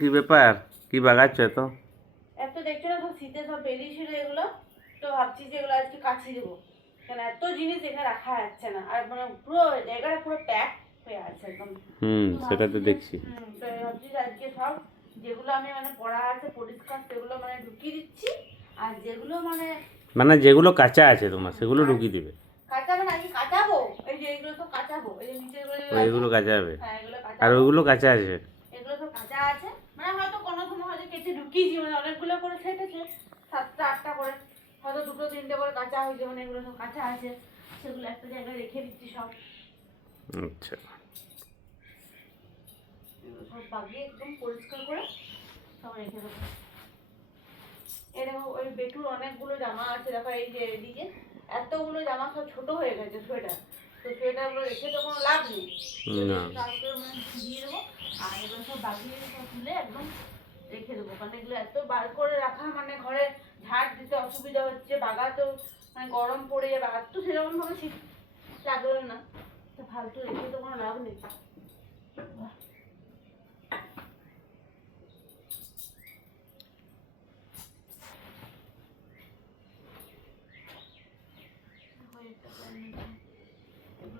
কি ব্যাপার, কি বাগাচ্ছ এত? এত দেখছো না, সব শীতে সব বেরিয়েছিল এগুলো, তো ভাবছি যে এগুলো আজকে কাছিয়ে দেবো। কেন এত জিনিস এখানে রাখা যাচ্ছে না, আর মানে পুরো জায়গাটা পুরো প্যাক হয়ে আছে একদম। সেটা তো দেখছি। তো ভাবছি যে আজকে সব যেগুলো আমি মানে পড়া আছে পরিষ্কার সেগুলো মানে ঢুকিয়ে দিচ্ছি, আর যেগুলো মানে মানে যেগুলো কাঁচা আছে তোমার সেগুলো ঢুকিয়ে দিবে? কাঁচাবো না, আমি কাঁচাবো। এই যে এগুলো সব কাঁচাবো, এই যে নিচের গুলো এগুলো কাঁচা হবে? হ্যাঁ এগুলো আর কাঁচাবো। ওইগুলো কাঁচা আছে? এগুলো সব কাঁচা আছে, মানে হয়তো কোনো সময় হয়তো কেটে ঢুকিয়েছি, মানে অনেকগুলো করে সেট আছে, 7টা 8টা করে, হয়তো 2টো 3টে করে কাঁচা হয়েছে, মানে এগুলো সব কাঁচা আছে, সেগুলো একটা জায়গায় রেখে দিচ্ছি সব। আচ্ছা, এগুলো সব বাগিয়ে একদম পরিষ্কার করে সব রেখে দেবো। এরকম ওই বেটুর অনেকগুলো জামা আছে, দেখো এই যে এদিকে এতগুলো জামা সব ছোট হয়ে গেছে সোয়েটার, তো সোয়েটারগুলো রেখে তো কোনো লাভ নেই, কালকে মানে দিয়ে দেবো। আর এগুলো সব বাগিয়ে সব তুলে একদম রেখে দেবো, কারণ এগুলো এত বার করে রাখা মানে ঘরে ঝাড় দিতে অসুবিধা হচ্ছে, বাগা তো মানে গরম পড়ে যাবে, আর তো সেরকম ভাবে শীত লাগলো না, তো ফালতু রেখে তো কোনো লাভ নেই।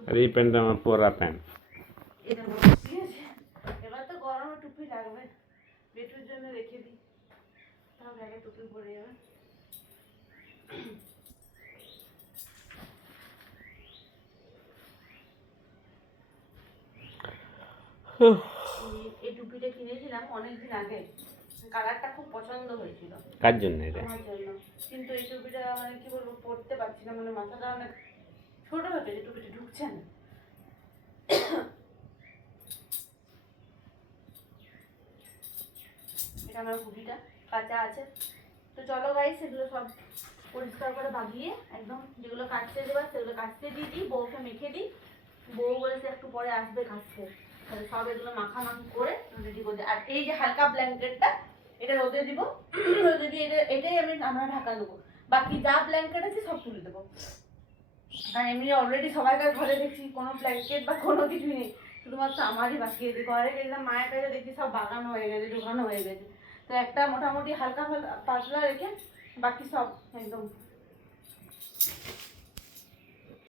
আর এই প্যান্টটা আমার পরা প্যান্ট। এটা টুপি আছে, এবার তো গরমে টুপি লাগবে, বেটুর জন্য রেখে দিই, তাহলে আগে টুপি পরে যাবে। এই টুপিটা কিনেছিলাম অনেকদিন আগে, কালারটা খুব পছন্দ হয়েছিল। কার জন্য এটা? আমার জন্য। কিন্তু এই টুপিটা মানে কি বলবো, পরতে পারছি না, মানে মাথাটা অনেক ছোট হচ্ছে, যে টুপিটা ঢুকছে না। এটা আমার হুডিটা কাঁচা আছে, তো চলো গাইস এগুলো সব পরিষ্কার করে বাগিয়ে একদম যেগুলো কাচতে দেবার সেগুলো কাচতে দিয়ে দিই, বউকে মেখে দিই। বউ বলেছে একটু পরে আসবে কাচতে, তাহলে সব এগুলো মাখামাখি করে রেডি করে দিই। আর এই যে হালকা ব্ল্যাঙ্কেটটা, এটা রোদে দিব, রোদে দিয়ে এটাই আমরা ঢাকা দেবো, বাকি যা ব্ল্যাঙ্কেট আছে সব তুলে দেবো। আর এমনি অলরেডি সবাইকার ঘরে দেখছি কোনো ব্ল্যাঙ্কেট বা কোনো কিছু নেই, শুধুমাত্র আমারই বাকি আছে। ঘরে গেছিলাম মায়ের কাছে, দেখছি সব বাগানো হয়ে গেছে, ঢোকানো হয়ে গেছে, তো একটা মোটামুটি হালকা পাতলা রেখে বাকি সব একদম